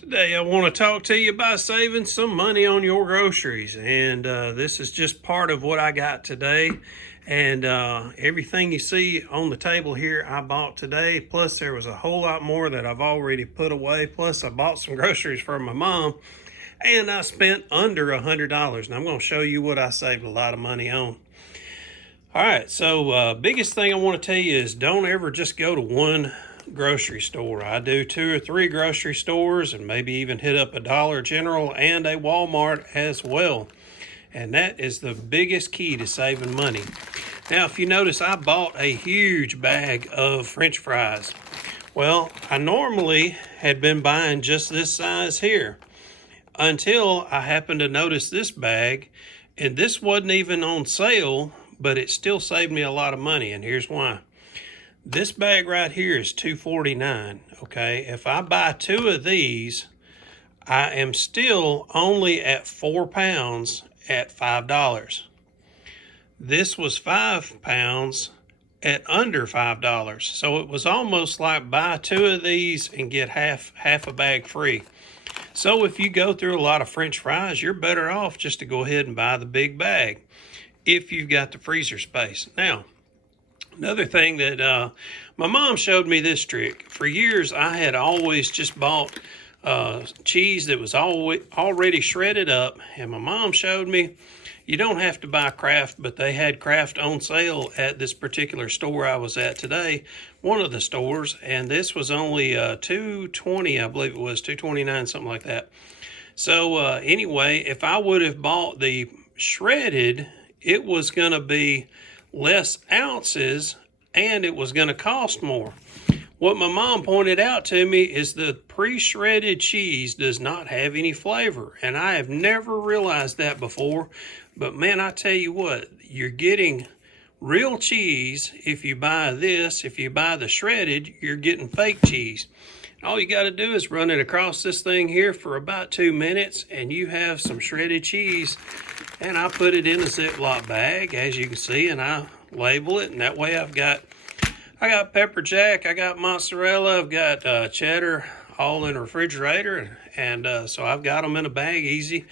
Today I want to talk to you about saving some money on your groceries, and this is just part of what I got today. And everything you see on the table here I bought today, plus there was a whole lot more that I've already put away, plus I bought some groceries for my mom, and I spent under $100. And I'm going to show you what I saved a lot of money on. All right, so biggest thing I want to tell you is don't ever just go to one grocery store. I do 2 or 3 grocery stores and maybe even hit up a Dollar General and a Walmart as well. And that is the biggest key to saving money. Now, if you notice, I bought a huge bag of French fries. Well, I normally had been buying just this size here until I happened to notice this bag, and this wasn't even on sale, but it still saved me a lot of money, and here's why. This bag right here is $2.49, okay? If I buy 2 of these, I am still only at 4 pounds at $5. This was 5 pounds at under $5. So it was almost like buy 2 of these and get half a bag free. So if you go through a lot of French fries, you're better off just to go ahead and buy the big bag if you've got the freezer space. Now, another thing that my mom showed me this trick. For years, I had always just bought cheese that was already shredded up, and my mom showed me you don't have to buy Kraft, but they had Kraft on sale at this particular store I was at today, one of the stores, and this was only $2.20, I believe it was $2.29, something like that. So anyway, if I would have bought the shredded, it was going to be less ounces and it was going to cost more. What my mom pointed out to me is the pre-shredded cheese does not have any flavor, and I have never realized that before. But man, I tell you what, you're getting real cheese if you buy this. If you buy the shredded, you're getting fake cheese. All you got to do is run it across this thing here for about 2 minutes and you have some shredded cheese. And I put it in a Ziploc bag, as you can see, and I label it, and that way I got pepper jack, I got mozzarella, I've got cheddar, all in the refrigerator, and so I've got them in a bag easy.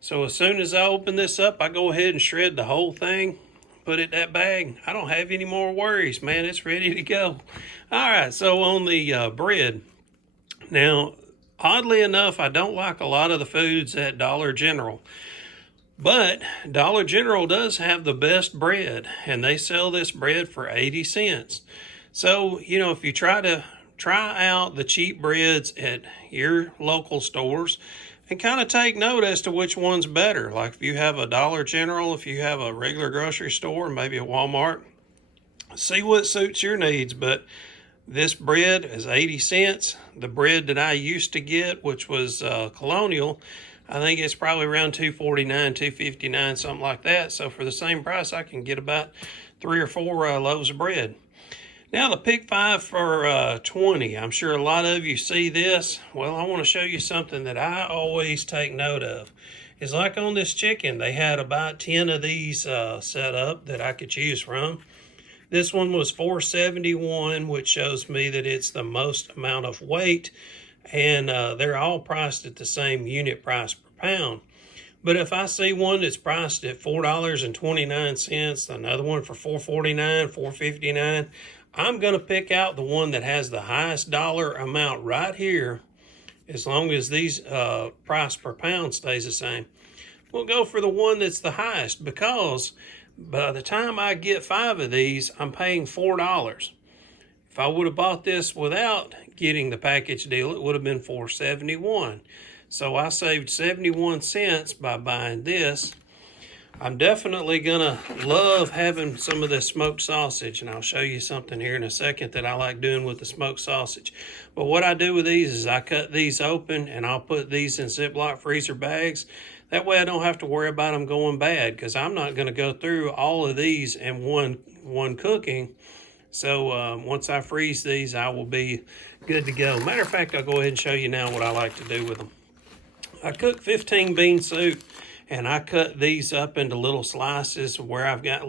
So as soon as I open this up, I go ahead and shred the whole thing, put it in that bag. I don't have any more worries, man. It's ready to go. All right, so on the bread. Now, oddly enough, I don't like a lot of the foods at Dollar General. But Dollar General does have the best bread, and they sell this bread for 80 cents. So, if you try out the cheap breads at your local stores and kind of take note as to which one's better. Like if you have a Dollar General, if you have a regular grocery store, maybe a Walmart, see what suits your needs. But this bread is 80 cents. The bread that I used to get, which was Colonial, I think it's probably around $2.49, $2.59, something like that. So for the same price, I can get about 3 or 4 loaves of bread. Now the Pick 5 for 20. I'm sure a lot of you see this. Well, I want to show you something that I always take note of. It's like on this chicken, they had about 10 of these set up that I could choose from. This one was $4.71, which shows me that it's the most amount of weight. And they're all priced at the same unit price per pound. But if I see one that's priced at $4.29, another one for $4.49, $4.59, I'm going to pick out the one that has the highest dollar amount right here, as long as these price per pound stays the same. We'll go for the one that's the highest, because by the time I get 5 of these, I'm paying $4. If I would have bought this without getting the package deal, it would have been $4.71. So I saved 71 cents by buying this. I'm definitely gonna love having some of this smoked sausage, and I'll show you something here in a second that I like doing with the smoked sausage. But what I do with these is I cut these open and I'll put these in Ziploc freezer bags. That way I don't have to worry about them going bad, because I'm not gonna go through all of these in one cooking. So once I freeze these, I will be good to go. Matter of fact, I'll go ahead and show you now what I like to do with them. I cook 15 bean soup, and I cut these up into little slices where I've got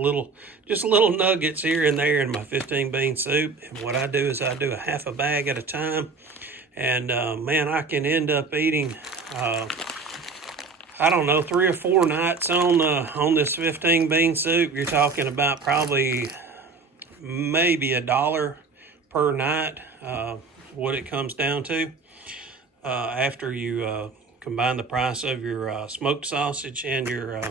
just little nuggets here and there in my 15 bean soup. And what I do is I do a half a bag at a time. And man, I can end up eating, I don't know, 3 or 4 nights on this 15 bean soup. You're talking about probably maybe $1 per night, what it comes down to, after you combine the price of your smoked sausage and your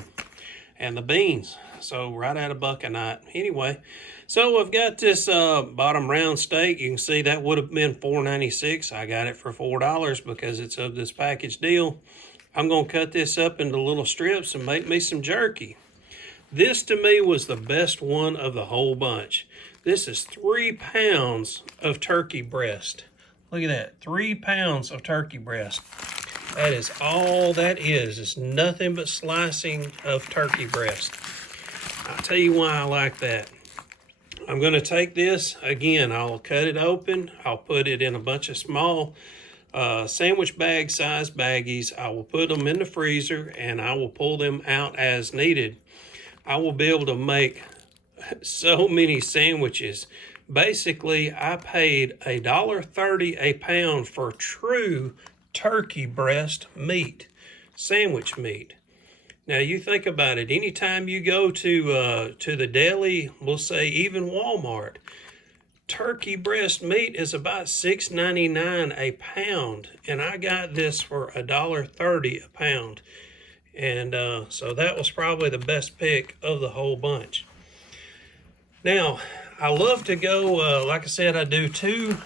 and the beans. So right at $1 a night. Anyway, so I've got this bottom round steak. You can see that would have been $4.96. I got it for $4 because it's of this package deal. I'm going to cut this up into little strips and make me some jerky. This to me was the best one of the whole bunch. This is 3 pounds of turkey breast. Look at that, 3 pounds of turkey breast. That is all that is. It's nothing but slicing of turkey breast. I'll tell you why I like that. I'm going to take this, again, I'll cut it open. I'll put it in a bunch of small sandwich bag size baggies. I will put them in the freezer and I will pull them out as needed. I will be able to make so many sandwiches. Basically, I paid $1.30 a pound for true turkey breast meat, sandwich meat. Now you think about it, anytime you go to the deli, we'll say even Walmart, turkey breast meat is about $6.99 a pound, and I got this for $1.30 a pound. And so that was probably the best pick of the whole bunch. Now, I love to go, like I said, I do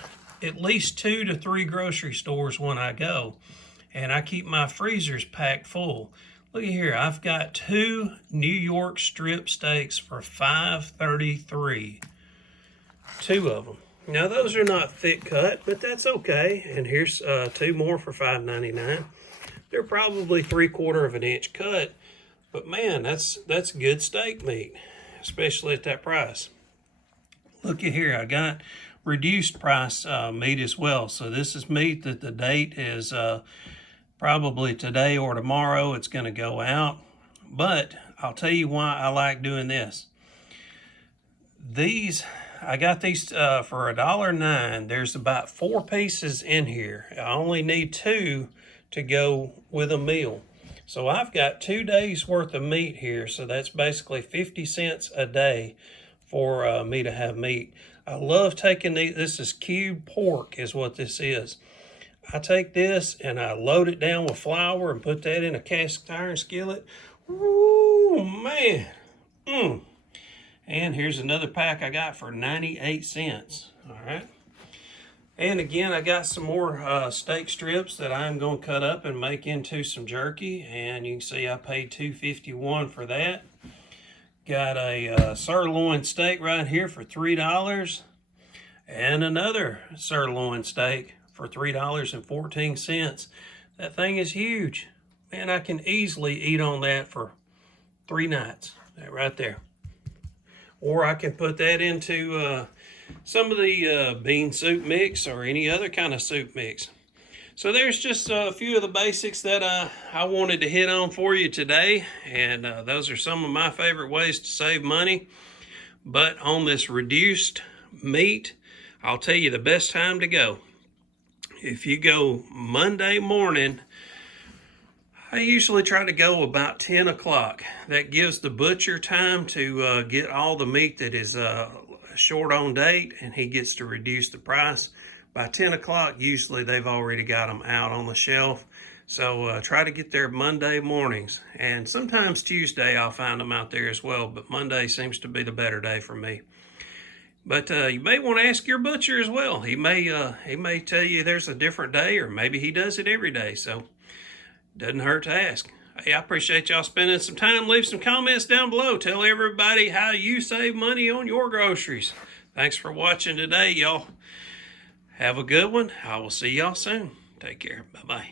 at least 2 to 3 grocery stores when I go, and I keep my freezers packed full. Look at here, I've got 2 New York strip steaks for $5.33. 2 of them. Now those are not thick cut, but that's okay. And here's 2 more for $5.99. They're probably 3/4 of an inch cut, but man, that's good steak meat, especially at that price. Look at here, I got reduced price meat as well. So this is meat that the date is probably today or tomorrow. It's going to go out. But I'll tell you why I like doing this. I got these for $1.09. There's about 4 pieces in here. I only need 2 to go with a meal. So I've got 2 days worth of meat here. So that's basically 50 cents a day for me to have meat. I love taking these. This is cube pork is what this is. I take this and I load it down with flour and put that in a cast iron skillet. Ooh, man. And here's another pack I got for 98 cents. All right. And again, I got some more steak strips that I'm going to cut up and make into some jerky. And you can see I paid $2.51 for that. Got a sirloin steak right here for $3. And another sirloin steak for $3.14. That thing is huge. Man, I can easily eat on that for 3 nights. That right there. Or I can put that into some of the bean soup mix or any other kind of soup mix. So there's just a few of the basics that I wanted to hit on for you today. And those are some of my favorite ways to save money. But on this reduced meat, I'll tell you the best time to go. If you go Monday morning, I usually try to go about 10 o'clock. That gives the butcher time to get all the meat that is short on date, and he gets to reduce the price. By 10 o'clock, usually they've already got them out on the shelf. So try to get there Monday mornings. And sometimes Tuesday I'll find them out there as well, but Monday seems to be the better day for me. But you may want to ask your butcher as well. He may tell you there's a different day, or maybe he does it every day. So doesn't hurt to ask. Hey, I appreciate y'all spending some time. Leave some comments down below. Tell everybody how you save money on your groceries. Thanks for watching today, y'all. Have a good one. I will see y'all soon. Take care. Bye-bye.